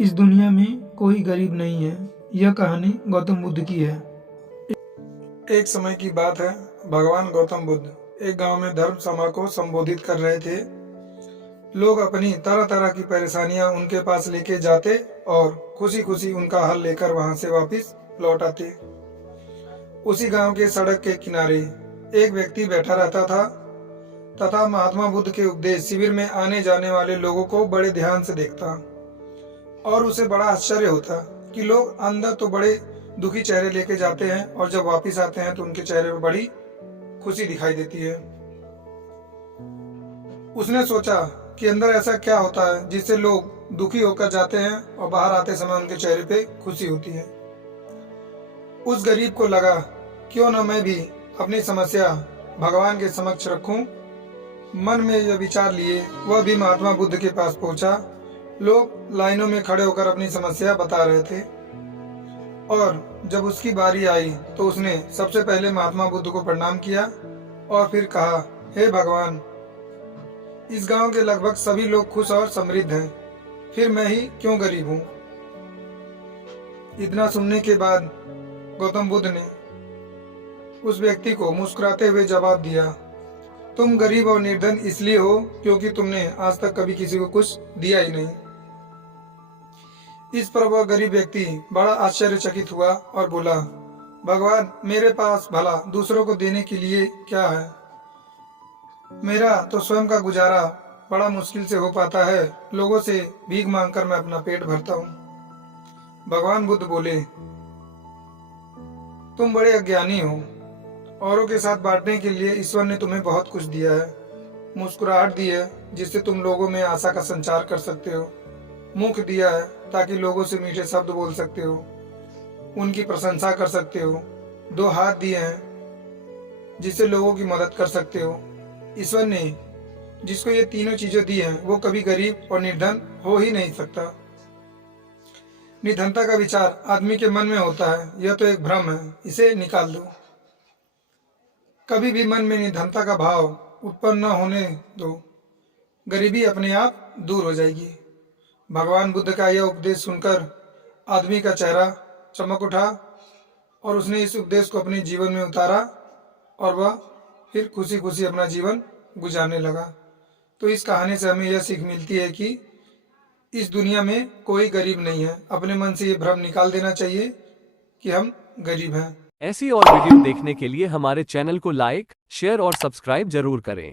इस दुनिया में कोई गरीब नहीं है। यह कहानी गौतम बुद्ध की है। एक समय की बात है, भगवान गौतम बुद्ध एक गांव में धर्म सभा को संबोधित कर रहे थे। लोग अपनी तरह तरह की परेशानियां उनके पास लेके जाते और खुशी खुशी उनका हल लेकर वहां से वापस लौट आते। उसी गांव के सड़क के किनारे एक व्यक्ति बैठा रहता था तथा महात्मा बुद्ध के उपदेश शिविर में आने जाने वाले लोगों को बड़े ध्यान से देखता और उसे बड़ा आश्चर्य होता कि लोग अंदर तो बड़े दुखी चेहरे लेके जाते हैं और जब वापस आते हैं तो उनके चेहरे पर बड़ी खुशी दिखाई देती है। उसने सोचा कि अंदर ऐसा क्या होता है जिससे लोग दुखी होकर जाते हैं और बाहर आते समय उनके चेहरे पे खुशी होती है। उस गरीब को लगा क्यों न मैं भी अपनी समस्या भगवान के समक्ष रखूं। मन में यह विचार लिए वह भी महात्मा बुद्ध के पास पहुंचा। लोग लाइनों में खड़े होकर अपनी समस्या बता रहे थे और जब उसकी बारी आई तो उसने सबसे पहले महात्मा बुद्ध को प्रणाम किया और फिर कहा, हे भगवान, इस गांव के लगभग सभी लोग खुश और समृद्ध हैं, फिर मैं ही क्यों गरीब हूं। इतना सुनने के बाद गौतम बुद्ध ने उस व्यक्ति को मुस्कुराते हुए जवाब दिया, तुम गरीब और निर्धन इसलिए हो क्योंकि तुमने आज तक कभी किसी को कुछ दिया ही नहीं। इस पर वह गरीब व्यक्ति बड़ा आश्चर्यचकित हुआ और बोला, भगवान, मेरे पास भला दूसरों को देने के लिए क्या है। मेरा तो स्वयं का गुजारा बड़ा मुश्किल से हो पाता है। लोगों से भीख मांगकर मैं अपना पेट भरता हूँ। भगवान बुद्ध बोले, तुम बड़े अज्ञानी हो। औरों के साथ बांटने के लिए ईश्वर ने तुम्हें बहुत कुछ दिया है। मुस्कुराहट दी है जिससे तुम लोगों में आशा का संचार कर सकते हो। मुख दिया है ताकि लोगों से मीठे शब्द बोल सकते हो, उनकी प्रशंसा कर सकते हो। दो हाथ दिए हैं जिससे लोगों की मदद कर सकते हो। ईश्वर ने जिसको ये तीनों चीजें दी हैं वो कभी गरीब और निर्धन हो ही नहीं सकता। निर्धनता का विचार आदमी के मन में होता है, यह तो एक भ्रम है, इसे निकाल दो। कभी भी मन में निर्धनता का भाव उत्पन्न न होने दो, गरीबी अपने आप दूर हो जाएगी। भगवान बुद्ध का यह उपदेश सुनकर आदमी का चेहरा चमक उठा और उसने इस उपदेश को अपने जीवन में उतारा और वह फिर खुशी खुशी अपना जीवन गुजारने लगा। तो इस कहानी से हमें यह सीख मिलती है कि इस दुनिया में कोई गरीब नहीं है। अपने मन से ये भ्रम निकाल देना चाहिए कि हम गरीब हैं। ऐसी और वीडियो देखने के लिए हमारे चैनल को लाइक, शेयर और सब्सक्राइब जरूर करें।